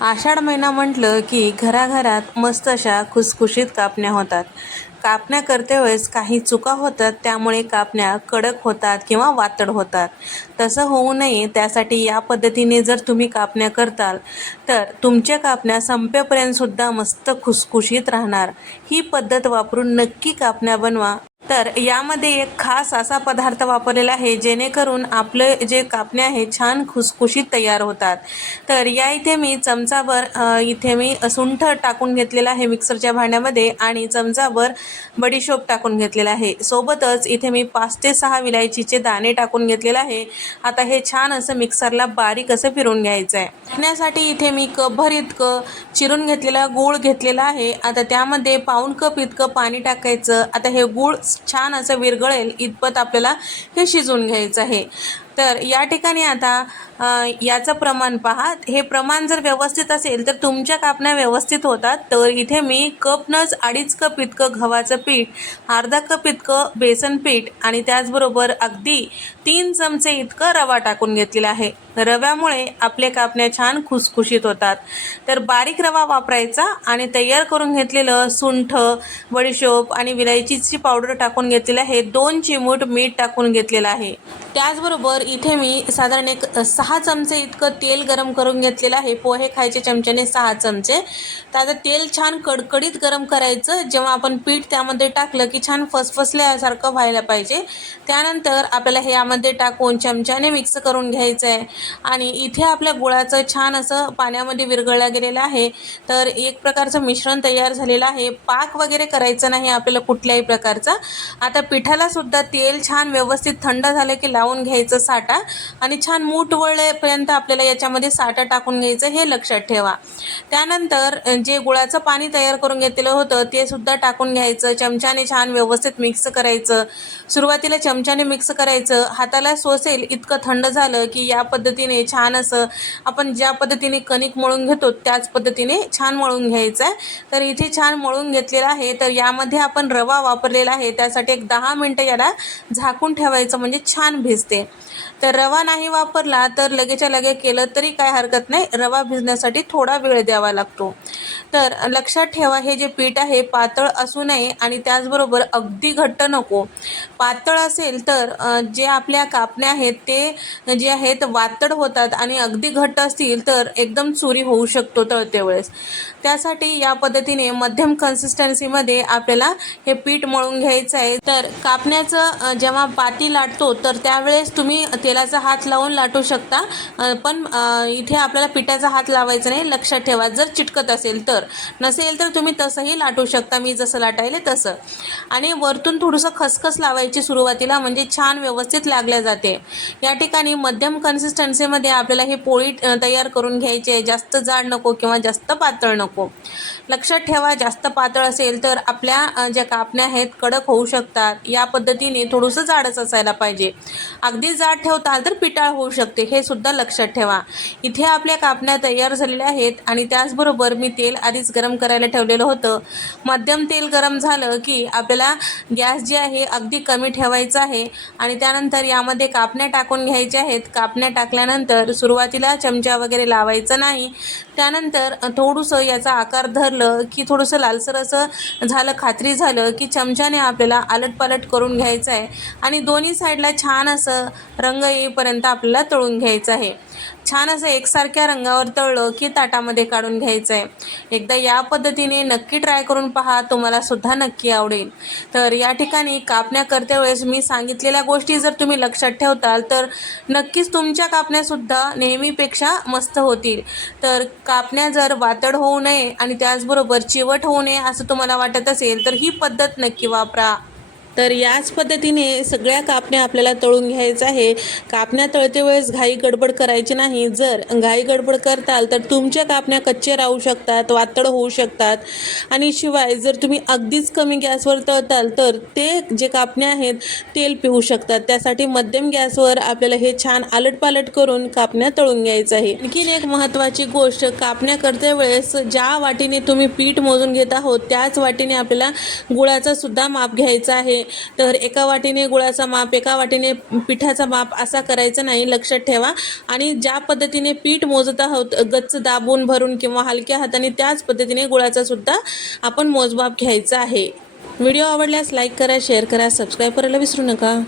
आषाढ महिना म्हटलं की घराघरात मस्त अशा खुसखुशीत कापण्या होतात. कापण्या करते वेळेस काही चुका होतात, त्यामुळे कापण्या कडक होतात किंवा वातड होतात. तसं होऊ नये त्यासाठी या पद्धतीने जर तुम्ही कापण्या करताल तर तुमच्या कापण्या संपेपर्यंत सुद्धा मस्त खुसखुशीत राहणार. ही पद्धत वापरून नक्की कापण्या बनवा. तर यामध्ये एक खास असा पदार्थ वापरलेला आहे जेणेकरून आपले जे कापण्या आहे छान खुसखुशीत तयार होतात. तर या इथे मी चमचाभर इथे मी सुंठ टाकून घेतलेला आहे मिक्सरच्या भांड्यामध्ये आणि चमचाभर बडीशोप टाकून घेतलेला आहे. सोबतच इथे मी 5 ते 6 विलायचीचे दाणे टाकून घेतलेला आहे. आता हे छान असं मिक्सरला बारीक असं फिरून घ्यायचं आहे. टाकण्यासाठी इथे मी कपभर इतकं चिरून घेतलेला गूळ घेतलेला आहे. आता त्यामध्ये पाऊण कप इतकं पाणी टाकायचं. आता हे गूळ छान असं विरघळेल इतपत आपल्याला हे शिजवून घ्यायचं आहे. तर या ठिकाणी आता याचं प्रमाण पहा. हे प्रमाण जर व्यवस्थित असेल तर तुमच्या कापण्या व्यवस्थित होतात. तर इथे मी कपनंच 2.5 कप इतकं गव्हाचं पीठ, अर्धा कप इतकं बेसन पीठ आणि त्याचबरोबर अगदी 3 चमचे इतकं रवा टाकून घेतलेला आहे. रव्यामुळे आपले कापण्या छान खुसखुशीत होतात. तर बारीक रवा वापरायचा आणि तयार करून घेतलेलं सुंठ, बडीशोप आणि विलायचीची पावडर टाकून घेतलेलं आहे. 2 चिमूट मीठ टाकून घेतलेलं आहे. त्याचबरोबर इथे मी साधारण एक 6 चमचे इतकं तेल गरम करून घेतलेलं आहे. पोहे खायच्या चमच्याने 6 चमचे. तर आता तेल छान कडकडीत गरम करायचं. जेव्हा आपण पीठ त्यामध्ये टाकलं की छान फसफसल्यासारखं व्हायला पाहिजे. त्यानंतर आपल्याला हे यामध्ये टाकून चमच्याने मिक्स करून घ्यायचं आहे. आणि इथे आपल्या गुळाचं छान असं पाण्यामध्ये विरघळलं गेलेलं आहे. तर एक प्रकारचं मिश्रण तयार झालेलं आहे. पाक वगैरे करायचं नाही आपल्याला कुठल्याही प्रकारचा. आता पिठाला सुद्धा तेल छान व्यवस्थित थंड झालं की लावून घ्यायचं साठा आणि छान मूठ वळेपर्यंत आपल्याला याच्यामध्ये साठा टाकून घ्यायचं, हे लक्षात ठेवा. त्यानंतर जे गुळाचं पाणी तयार करून घेतलेलं होतं ते सुद्धा टाकून घ्यायचं. चमच्याने छान व्यवस्थित मिक्स करायचं. सुरुवातीला चमच्याने मिक्स करायचं. हाताला सोसेल इतकं थंड झालं की या पद्धतीने छान असं आपण ज्या पद्धतीने कणिक मळून घेतो त्याच पद्धतीने छान मळून घ्यायचं आहे. तर इथे छान मळून घेतलेलं आहे. तर यामध्ये आपण रवा वापरलेला आहे, त्यासाठी एक 10 मिनटं याला झाकून ठेवायचं म्हणजे छान भिजते. तर रवा नाही वापरला तर लगेच्या लगे केलं तरी काय हरकत नाही. रवा भिजण्यासाठी थोडा वेळ द्यावा लागतो. तर लक्षात ठेवा, हे जे पीठ आहे पातळ असू नये आणि त्याचबरोबर अगदी घट्ट नको. पातळ असेल तर जे आपल्या कापण्या आहेत ते जे आहेत वातड होतात आणि अगदी घट्ट असतील तर एकदम चुरी होऊ शकतो तळते वेळेस. त्यासाठी या पद्धतीने मध्यम कन्सिस्टन्सीमध्ये आपल्याला हे पीठ मळून घ्यायचं आहे. तर कापण्याचं जेव्हा पाती लाटतो तर त्यावेळेस तुम्ही तेलाचा हात लावून लाटू शकता, पण इथे आपल्याला पिठाचा हात लावायचा नाही, लक्षात ठेवा. जर चिटकत असेल तर, नसेल तर तुम्ही तसंही लाटू शकता, मी जसं लाटायले तसं. आणि वरतून थोडंसं खसखस लावायची सुरुवातीला, म्हणजे छान व्यवस्थित लागल्या जाते. या ठिकाणी मध्यम कन्सिस्टन्सीमध्ये आपल्याला हे पोळी तयार करून घ्यायची आहे. जास्त जाड नको किंवा जास्त पातळ नको. लक्षात ठेवा, जास्त पातळ असेल तर आपल्या ज्या कापण्या आहेत कडक होऊ शकतात. या पद्धतीने थोडंसं जाडच असायला पाहिजे. अगदी जाड ठेवता तर पिटाळ होऊ शकते, हे सुद्धा लक्षात ठेवा. इथे आपल्या कापण्या तयार झालेल्या आहेत आणि त्याचबरोबर मी तेल आधीच गरम करायला ठेवलेलं होतं. मध्यम तेल गरम झालं की आपल्याला गॅस जे आहे अगदी कमी ठेवायचा आहे आणि त्यानंतर यामध्ये कापण्या टाकून घ्यायच्या आहेत. कापण्या टाकल्यानंतर सुरुवातीला चमचा वगैरे लावायचं नाही. त्यानंतर थोडंसं याचा आकार धरलं की थोडंसं लालसर असं झालं, खात्री झालं की चमच्याने आपल्याला आलटपालट करून घ्यायचं आहे आणि दोन्ही साईडला छान असं रंग येईपर्यंत आपल्याला तळून घ्यायचं आहे. छान असं एकसारख्या रंगावर तळलं की ताटामध्ये काढून घ्यायचं आहे. एकदा या पद्धतीने नक्की ट्राय करून पहा, तुम्हाला सुद्धा नक्की आवडेल. तर या ठिकाणी कापण्या करते वेळेस मी सांगितलेल्या गोष्टी जर तुम्ही लक्षात ठेवताल तर नक्कीच तुमच्या कापण्यासुद्धा नेहमीपेक्षा मस्त होतील. तर कापण्या जर वातड होऊ नये आणि त्याचबरोबर चिवट होऊ नये असं तुम्हाला वाटत असेल तर ही पद्धत नक्की वापरा. तर याच पद्धतीने सगळ्या कापण्या आपल्याला तळून घ्यायचं आहे. कापण्या तळते वेळेस घाई गडबड करायची नाही. जर घाई गडबड करताल तर तुमच्या कापण्या कच्चे राहू शकतात, वातड होऊ शकतात आणि शिवाय जर तुम्ही अगदीच कमी गॅसवर तळताल तर ते जे कापण्या आहेत तेल पिऊ शकतात. त्यासाठी मध्यम गॅसवर आपल्याला हे छान आलटपालट करून कापण्या तळून घ्यायचं आहे. आणखीन एक महत्त्वाची गोष्ट, कापण्या करते वेळेस ज्या वाटीने तुम्ही पीठ मोजून घेत आहोत त्याच वाटीने आपल्याला गुळाचं सुद्धा माप घ्यायचं आहे. तर एका वाटीने गुळाचा माप, एका वाटीने पिठाचा माप असा करायचं नाही, लक्षात ठेवा. आणि ज्या पद्धतीने पीठ मोजत आहोत गच्च दाबून भरून किंवा हलक्या हाताने, त्याच पद्धतीने गुळाचा सुद्धा आपण मोजमाप घ्यायचा आहे. व्हिडिओ आवडल्यास लाईक करा, शेअर करा, सबस्क्राईब करायला विसरू नका.